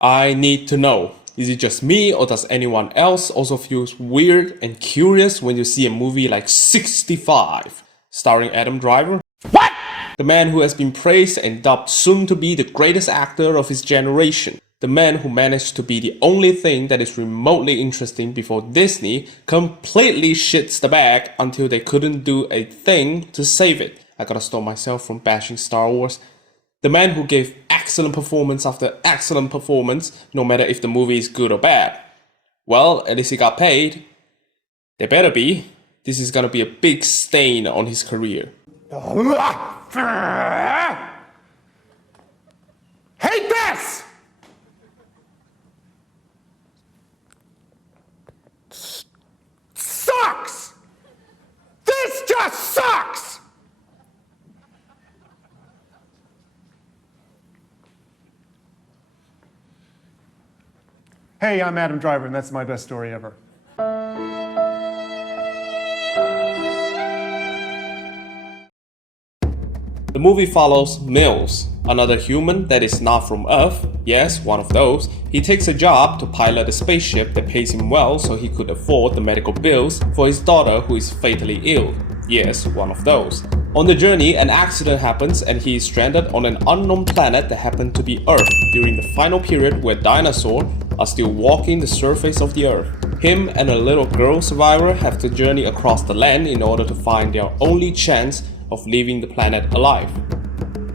I need to know. Is it just me or does anyone else also feel weird and curious when you see a movie like 65 starring Adam Driver? What? The man who has been praised and dubbed soon to be the greatest actor of his generation. The man who managed to be the only thing that is remotely interesting before Disney completely shits the bag until they couldn't do a thing to save it. I gotta stop myself from bashing Star Wars. The man who gave excellent performance after excellent performance, no matter if the movie is good or bad. Well, at least he got paid. They better be. This is gonna be a big stain on his career. Hate this! Sucks! This just sucks! Hey, I'm Adam Driver, and that's my best story ever. The movie follows Mills, another human that is not from Earth. Yes, one of those. He takes a job to pilot a spaceship that pays him well so he could afford the medical bills for his daughter who is fatally ill. Yes, one of those. On the journey, an accident happens and he is stranded on an unknown planet that happened to be Earth during the final period where dinosaurs are still walking the surface of the Earth. Him and a little girl survivor have to journey across the land in order to find their only chance of leaving the planet alive.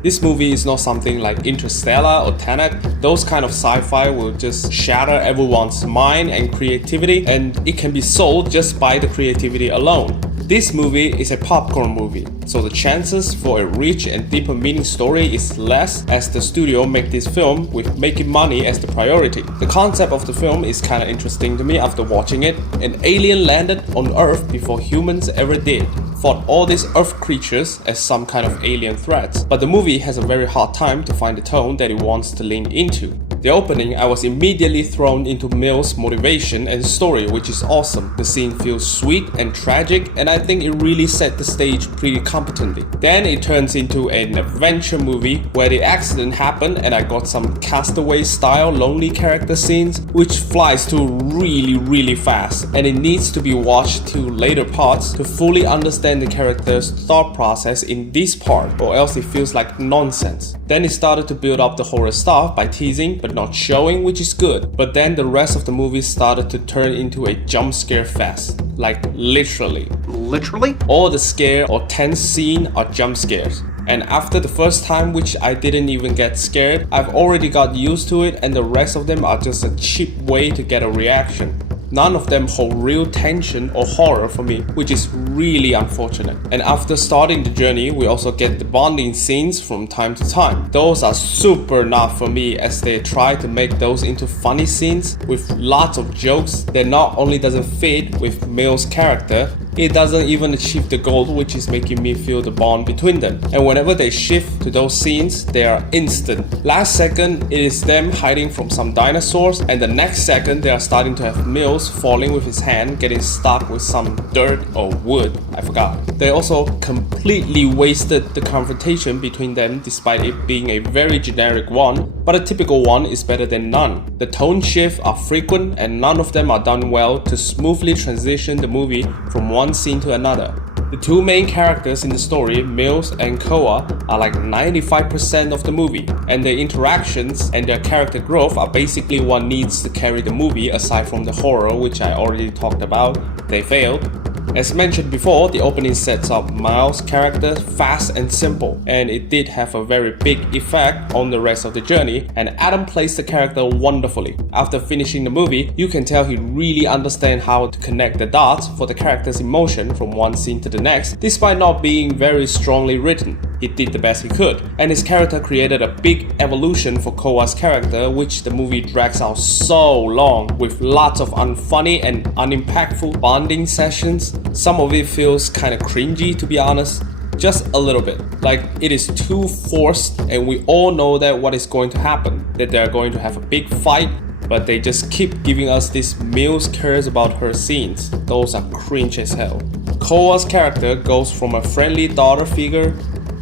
This movie is not something like Interstellar or Tenet. Those kind of sci-fi will just shatter everyone's mind and creativity, and it can be sold just by the creativity alone. This movie is a popcorn movie, so the chances for a rich and deeper meaning story is less as the studio make this film with making money as the priority. The concept of the film is kinda interesting to me after watching it. An alien landed on Earth before humans ever did, fought all these Earth creatures as some kind of alien threats, but the movie has a very hard time to find the tone that it wants to lean into. The opening, I was immediately thrown into Mills' motivation and story, which is awesome. The scene feels sweet and tragic, and I think it really set the stage pretty competently. Then it turns into an adventure movie where the accident happened and I got some Castaway style lonely character scenes, which flies too really fast, and it needs to be watched to later parts to fully understand the character's thought process in this part, or else it feels like nonsense. Then it started to build up the horror stuff by teasing but not showing, which is good. But then the rest of the movie started to turn into a jump scare fest. Like literally. Literally? All the scare or tense scene are jump scares. And after the first time, which I didn't even get scared, I've already got used to it, and the rest of them are just a cheap way to get a reaction. None of them hold real tension or horror for me, which is really unfortunate. And after starting the journey, we also get the bonding scenes from time to time. Those are super not for me, as they try to make those into funny scenes with lots of jokes that not only doesn't fit with Mills' character, it doesn't even achieve the goal, which is making me feel the bond between them. And whenever they shift to those scenes, they are instant. Last second, it is them hiding from some dinosaurs, and the next second, they are starting to have Mills falling with his hand, getting stuck with some dirt or wood, I forgot. They also completely wasted the confrontation between them despite it being a very generic one, but a typical one is better than none. The tone shifts are frequent and none of them are done well to smoothly transition the movie from one scene to another. The two main characters in the story, Mills and Koa, are like 95% of the movie, and their interactions and their character growth are basically what needs to carry the movie aside from the horror, which I already talked about. They failed. As mentioned before, the opening sets up Miles' character fast and simple, and it did have a very big effect on the rest of the journey, and Adam plays the character wonderfully. After finishing the movie, you can tell he really understands how to connect the dots for the character's emotion from one scene to the next, despite not being very strongly written. He did the best he could, and his character created a big evolution for Koa's character, which the movie drags out so long, with lots of unfunny and unimpactful bonding sessions. Some of it feels kinda cringy, to be honest. Just a little bit. Like, it is too forced, and we all know that what is going to happen, that they are going to have a big fight, but they just keep giving us this Mills cares about her scenes. Those are cringe as hell. Koa's character goes from a friendly daughter figure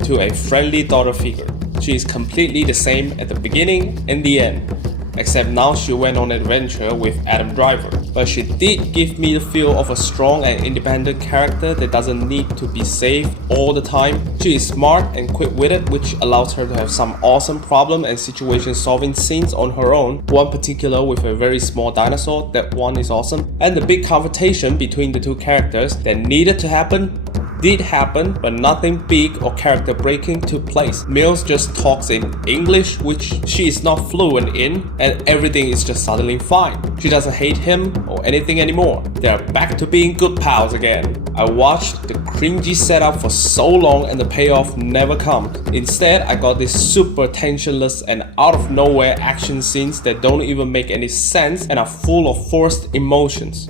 to a friendly daughter figure. She is completely the same at the beginning and the end. except now she went on an adventure with Adam Driver. But she did give me the feel of a strong and independent character that doesn't need to be saved all the time. She is smart and quick-witted, which allows her to have some awesome problem and situation solving scenes on her own. One particular with a very small dinosaur, that one is awesome. And the big confrontation between the two characters that needed to happen did happen, but nothing big or character breaking took place. Mills just talks in English, which she is not fluent in, and everything is just suddenly fine. She doesn't hate him or anything anymore. They are back to being good pals again. I watched the cringy setup for so long and the payoff never come. Instead, I got these super tensionless and out of nowhere action scenes that don't even make any sense and are full of forced emotions.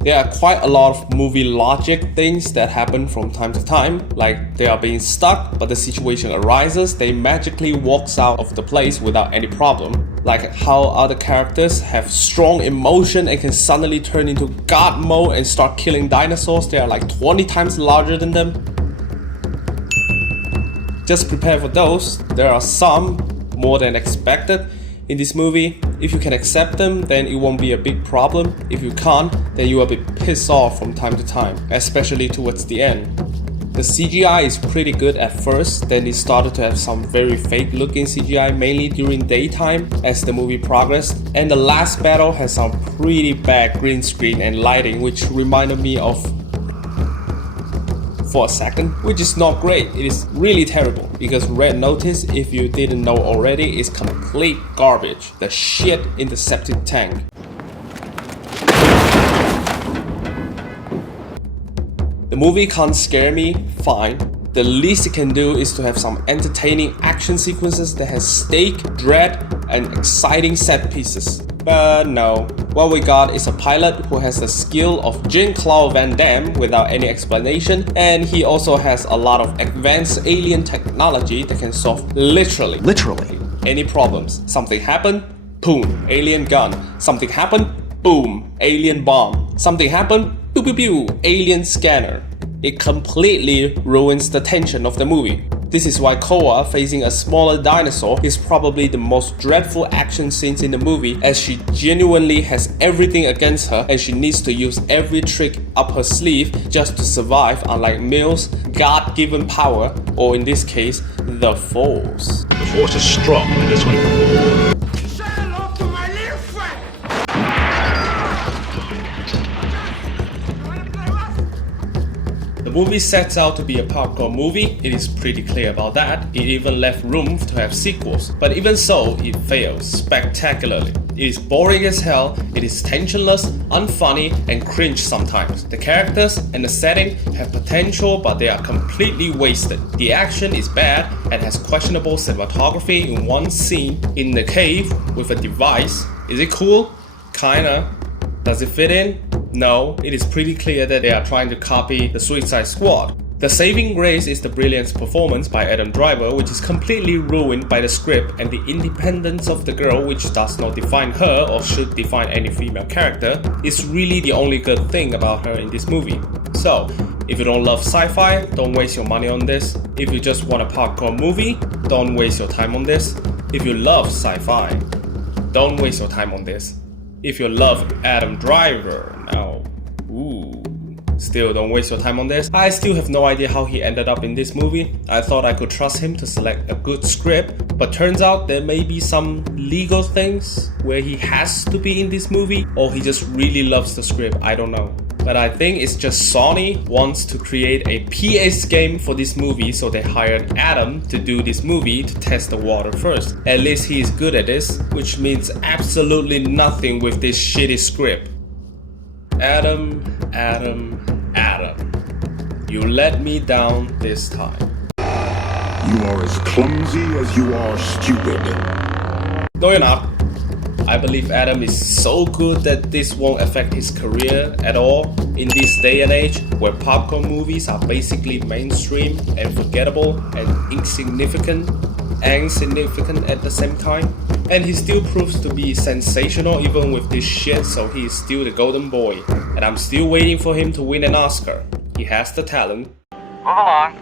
There are quite a lot of movie logic things that happen from time to time, like they are being stuck, but the situation arises, they magically walks out of the place without any problem. Like how other characters have strong emotion and can suddenly turn into God mode and start killing dinosaurs that are like 20 times larger than them. Just prepare for those. There are some more than expected in this movie. If you can accept them, then it won't be a big problem. If you can't, then you will be pissed off from time to time, especially towards the end. The CGI is pretty good at first, then it started to have some very fake looking CGI, mainly during daytime as the movie progressed. And the last battle has some pretty bad green screen and lighting, which reminded me of for a second, which is not great. It is really terrible because Red Notice, if you didn't know already, is complete garbage. The shit in the septic tank. The movie can't scare me, fine. The least it can do is to have some entertaining action sequences that has stake, dread, and exciting set pieces. But no, what we got is a pilot who has the skill of Jean-Claude Van Damme without any explanation, and he also has a lot of advanced alien technology that can solve literally any problems. Something happened, boom, alien gun. Something happened, boom, alien bomb. Something happened, pew pew pew, alien scanner. It completely ruins the tension of the movie. This is why Koa facing a smaller dinosaur is probably the most dreadful action scenes in the movie, as she genuinely has everything against her and she needs to use every trick up her sleeve just to survive, unlike Mills' God-given power, or in this case, the Force. The Force is strong in this one. The movie sets out to be a popcorn movie, it is pretty clear about that. It even left room to have sequels, but even so, it fails spectacularly. It is boring as hell, it is tensionless, unfunny, and cringe sometimes. The characters and the setting have potential, but they are completely wasted. The action is bad and has questionable cinematography in one scene in the cave with a device. Is it cool? Kinda. Does it fit in? No, it is pretty clear that they are trying to copy the Suicide Squad. The saving grace is the brilliant performance by Adam Driver, which is completely ruined by the script and the independence of the girl, which does not define her or should define any female character, is really the only good thing about her in this movie. So, if you don't love sci-fi, don't waste your money on this. If you just want a popcorn movie, don't waste your time on this. If you love sci-fi, don't waste your time on this. If you love Adam Driver, now, still don't waste your time on this. I still have no idea how he ended up in this movie. I thought I could trust him to select a good script, but turns out there may be some legal things where he has to be in this movie, or he just really loves the script, I don't know. But I think it's just Sony wants to create a PS game for this movie, so they hired Adam to do this movie to test the water first. At least he is good at this, which means absolutely nothing with this shitty script. Adam, you let me down this time. You are as clumsy as you are stupid. No, you're not. I believe Adam is so good that this won't affect his career at all in this day and age where popcorn movies are basically mainstream and forgettable and insignificant and significant at the same time. And he still proves to be sensational even with this shit, so he is still the golden boy. And I'm still waiting for him to win an Oscar. He has the talent. Move along.